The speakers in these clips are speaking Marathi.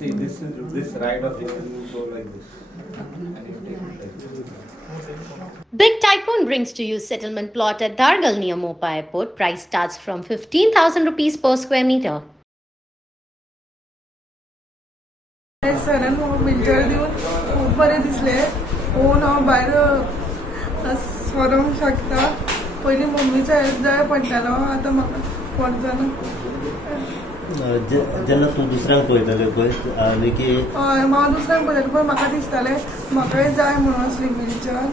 See, this ride of it will go like this, and you take it like this. Big Tycoon brings to you settlement plot at Dargal near Mopa Airport. Price starts from 15,000 rupees per square meter. सरान म्हाका व्हीलचेअर दिवन खूब बरें दिसलें. पळोवन हांव भायर सरोंक शकता. पयलीं मम्मीचो हेल्प जाय पडटालो, आतां म्हाका पडटलो. जेन्ना तूं दुसऱ्यांक पळयतालें पळय आनी की हय हांव दुसऱ्यांक पळयतालें पळय म्हाका दिसतालें म्हाकाय जाय म्हणून असली व्हीलचेअर.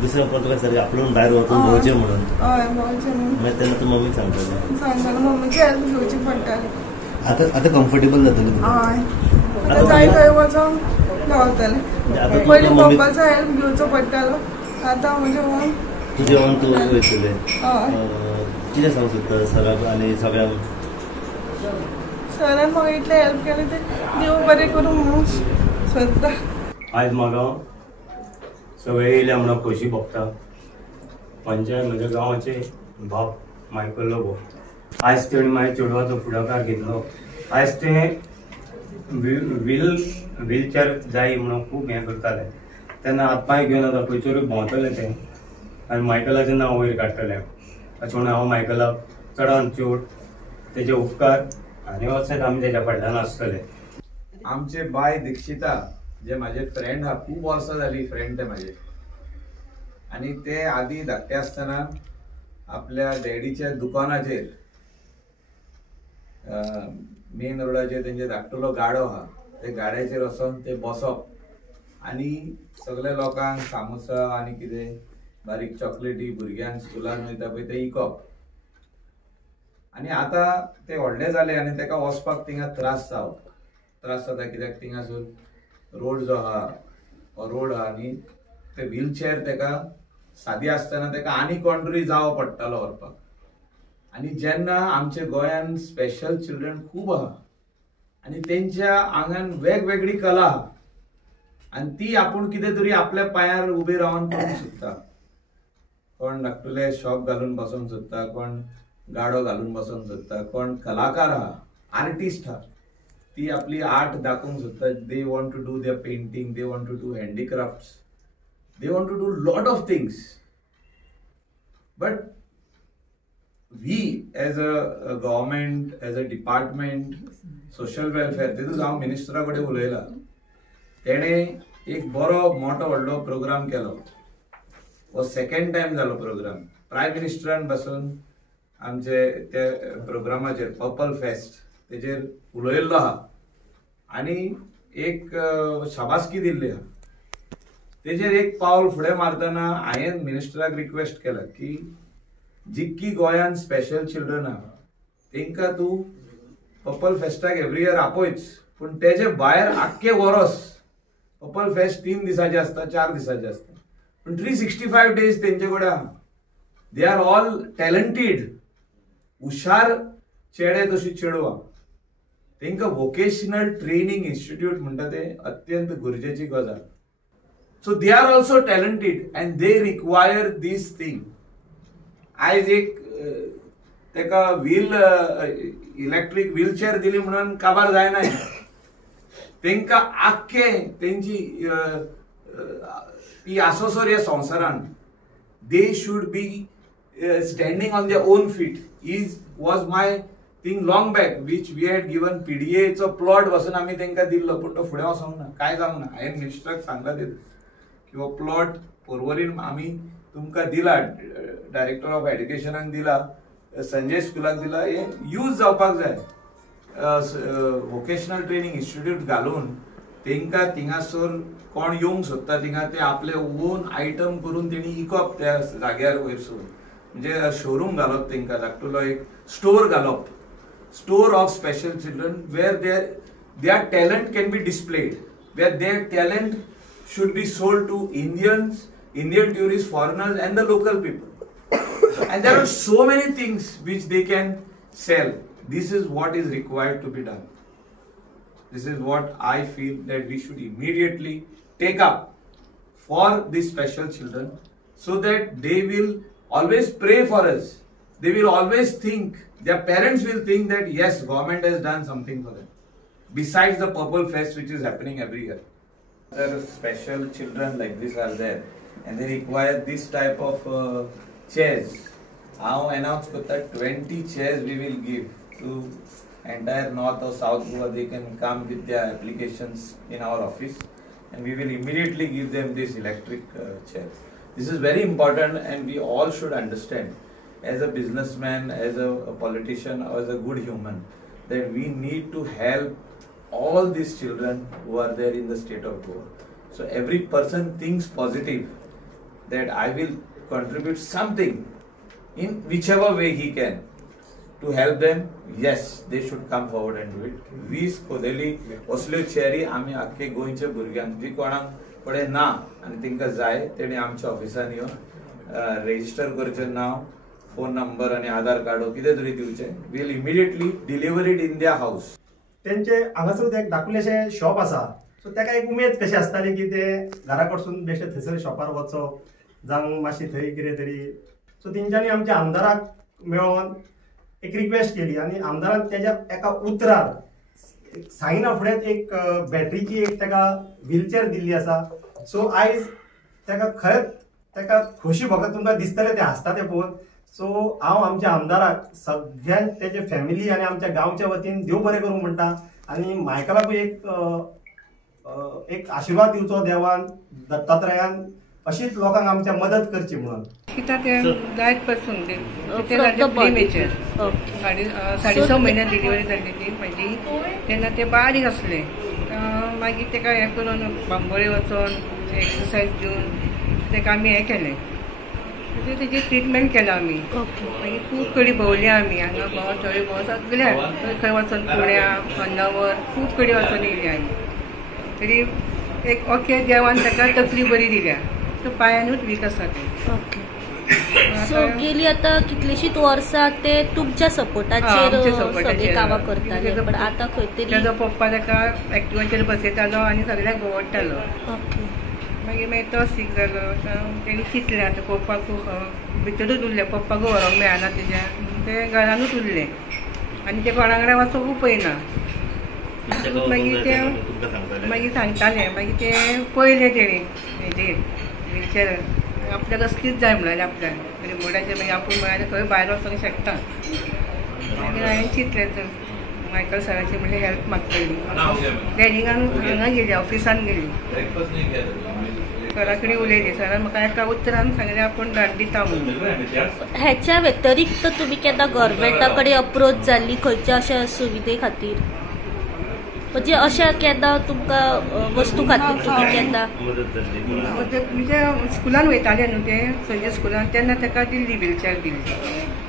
दुसऱ्यांक पळोवपाक सारकें आपणून भायर वचून भोंवचें म्हणून. हय भोंवचें म्हणून. मागीर तेन्ना तूं मम्मीक सांगतालें मम्मीची हेल्प घेवची पडटाली. आतां कम्फर्टेबल जातलें. हय आतां जाय थंय वचोंक गावतलें. पयलीं पप्पाचो हेल्प घेवचो पडटालो, आतां म्हजें ओन. तुजें ओन तूं वयतलें. हय कितें सांगूंक सोदता सराक आनी सगळ्यांक? सरान म्हाका इतलें हेल्प केलें तें देव बरें करूं म्हणून सोदता. आयज म्हाका सगळे येयले म्हणून खोशी भोगता. म्हज्या गांवाचे बाप मायकल्लो भाऊ. आयज तेणी म्हाज्या चेडवाचो फुडाकार घेतलो. आयज ते व्हीलचेअर जाय म्हणून खूब हें करताले. तेन्ना हातपांय घेवन आतां खंयसरूय भोंवतले ते आनी मायकलाचें नांव वयर काडटले. अशें म्हणून हांव मायकलाक चडांत चड तेजे उपकार आनी वचत आमी तेज्या फाटल्यान आसतले. आमचे बाय दीक्षिता जे माझे फ्रेंड हा, खूप वर्ष झाली फ्रेंड ते माझे. आणि ते आधी धाकटे असताना आपल्या डॅडीच्या दुकानाचेर मेन रोडाचेर तेंचे धाकटुलो गाडो हा, ते गाड्याचेर वचोन ते बसप आणि सगळ्या लोकांक सामोसा आणि कितें बारीक चॉकलेटी भुरग्यांक स्कुलान वयता पळय ते विकप. आणि आता ते व्हडले जाले आणि तेका वचपाक थिंगा त्रास जाता कित्याक थिंगासून रोड जो आहा रोड आहा आनी ते व्हीलचेअर तेका सादी आसतना तेका आनी कोण तरी जावो पडटालो व्हरपाक. आनी जेन्ना आमच्या गोंयान स्पेशल चिल्ड्रन खूब आहा आनी तेंच्या आंगान वेगवेगळी कला आहा आनी ती आपूण कितें तरी आपल्या पांयार उबे रावन करूंक सोदता. कोण धाकटुले शॉप घालून बसोंक सोदता, कोण गाडो घालून बसोंक सोदता, कोण कलाकार आहा, आर्टिस्ट आहा, ती आपली आर्ट दाखोवंक सोदता. They want to do their painting, they want to do handicrafts, they want to do lot of things. But we as a government, as a department social welfare, तितूंत हांव मिनिस्टरा कडेन उलयला. तेणे एक बरो मोठो व्हडलो प्रोग्राम केलो. हो सेकंड टाइम जालो प्रोग्राम. प्रायम मिनिस्टरान बसून आमचे ते प्रोग्रामाचेर पर्पल फेस्ट तेजेर उलयल्लो आहा आनी एक शाबासकी दिल्ली आहा. तेजेर एक पावल फुडें मारतना हांवें मिनिस्टराक रिक्वेस्ट केला की जितकी गोंयान स्पेशल चिल्ड्रन आहा तेंकां तूं पर्पल फेस्टाक एवरी इयर आपयच, पूण तेजे भायर आख्खे वर्स पर्पल फेस्ट 3 दिसाचे आसता, 4 दिसाचे आसता, पूण 365 days तेंचे कडेन आहा. दे आर ऑल टॅलंटेड, हुशार चेडे तशी चेडवां. तेंकां वोकेशनल ट्रेनिंग इन्स्टिट्यूट म्हणटा ते अत्यंत गरजेची गजाल. So they are also talented and they require these thing. आयज एक तेका इलेक्ट्रीक व्हीलचेअर दिली म्हणून काबार जायना. तेंकां आख्खे तेंची ही आसोसोर ह्या संवसारान they should be standing on their own feet. was my thing long back which we had given PDA चो प्लॉट वचून आमी तेंकां दिल्लो, पूण तो फुडें वचोंक ना, कांय जावंक ना. हांवें मिनिस्टराक सांगला की हो प्लॉट पर्वरीन आमी तुमकां दिला, डायरेक्टर ऑफ एड्युकेशनाक दिला, संजय स्कुलाक दिला, हे यूज जावपाक जाय. वोकेशनल ट्रेनिंग इन्स्टिट्यूट घालून तेंकां थिंगासर कोण येवंक सोदता थिंगा ते आपले ओन आयटम करून तेणी विकप त्या जाग्यार वयरसून. म्हणजे शोरूम घालप तेंकां, धाकटुलो एक स्टोर घालप, store of special children where their talent can be displayed, where their talent should be sold to Indian tourists, foreigners and the local people. And there are so many things which they can sell. This is what is required to be done. This is what I feel that we should immediately take up for these special children, so that they will always pray for us. They will always think, their parents will think that yes, government has done something for them. besides the Purple Fest which is happening every year. There are special children like this are there and they require this type of chairs. Now announce that 20 chairs we will give to entire North or South Goa. They can come with their applications in our office and we will immediately give them this electric chairs. This is very important and we all should understand as a businessman, as a politician or as a good human that we need to help all these children who are there in the state of Goa. So every person thinks positive that I will contribute something in whichever way he can to help them. Yes, they should come forward and do it. 20 खोदेली असल्यो चेरी आमी आख्खे गोंयच्या भुरग्यांक जी कोणाक कडेन ना आनी तांकां जाय तेणी आमच्या ऑफिसान येवन रेजिस्टर करचें नांव, फोन नंबर आनी आधार कार्ड कितें तरी दिवचें. We will immediately deliver it in their house. त्यांचे हांगासर एक धाकलेशें शॉप आसा सो ताका एक उमेद कशी आसताली की ते घरा कडसून बेश्टे थंयसर शॉपार वचप जावं मातशी थंय कितें तरी. सो तेंच्यांनी आमच्या आमदाराक मेळोन एक रिक्वेस्ट केली आनी आमदारान तेज्या एका उतरार सांगिना फुडें एक बॅटरीची एक ताका व्हीलचेअर दिल्ली आसा. सो आयज ताका खरेंच ताका खोशी भोगता. तुमकां दिसतलें तें हांसता तें पळोवन. सो हांव आमच्या आमदाराक सगळ्यांक तेजे फॅमिली आनी आमच्या गांवच्या वतीन देव बरें करूं म्हणटा आनी मायकलाकूय एक आशिर्वाद दिवचो देवान दत्तात्रयान अशीच लोकांक आमच्या मदत करची म्हणून. कित्याक ते जायत पासून ते प्रीमेचर 6.5 म्हयन्यान डिलिव्हरी जाल्ली म्हाजी. तेन्ना ते बारीक आसले. मागीर ताका हें करून बांबोळे वचून एक्सरसायज दिवन ताका आमी हें केलें. तेजी ट्रिटमेंट केला आमी. मागीर खूब कडी भोंवली आमी. हांगा भोंव थंय भोंव सगळ्या खंय वचून पुण्या होन्नावर खूब कडी वचून येयली आमी. तरी एक ओके देवान ताका तकली बरी दिल्या. तो पांयानूच वीक आसा ते. सो गेली आता कितलीशीच वर्सां ते तुमच्या सपोर्टाचेर सगळे कामां करताले पण आता खंय तरी ताजो पप्पा ताका एक्टिवाचेर बसयतालो आनी सगळ्यांक भोंवडटालो. मागीर तो सीक जालो. तेणी चिंतलें आतां पप्पाक भितरूच उरलें. पप्पाक व्हरोंक मेळना तेज्या. ते घरानूच उरलें आनी ते कोणा कडेन वचूंक पळयना. मागीर सांगतालें. मागीर ते पळयलें तेणी हेजेर व्हिलचेर आपल्याक असलीच जाय म्हणाले. आपल्याक रिमोटाचेर मागीर आपूण म्हळ्यार खंय भायर वचूंक शकता. मागीर हांवें चिंतलें तर मायकल सराची म्हणजे हेल्प मागतली. ट्रेनिंगान हांगा गेली ऑफिसान गेली. सरा कडेन उलयली. सरान म्हाका एका उतरान सांगलें आपूण धाड दिता म्हणून. हेच्या व्यतिरिक्त तुमी केन्ना गव्हर्मेंटा कडेन अप्रोच जाल्ली खंयच्या अशा सुविधे खातीर म्हणजे अशा केन्ना तुमकां वस्तू खातीर तुमी केन्ना म्हणजे स्कुलान वयताले न्हू ते संजय स्कुलान तेन्ना ताका दिल्ली व्हिलचेअर दिल्ली.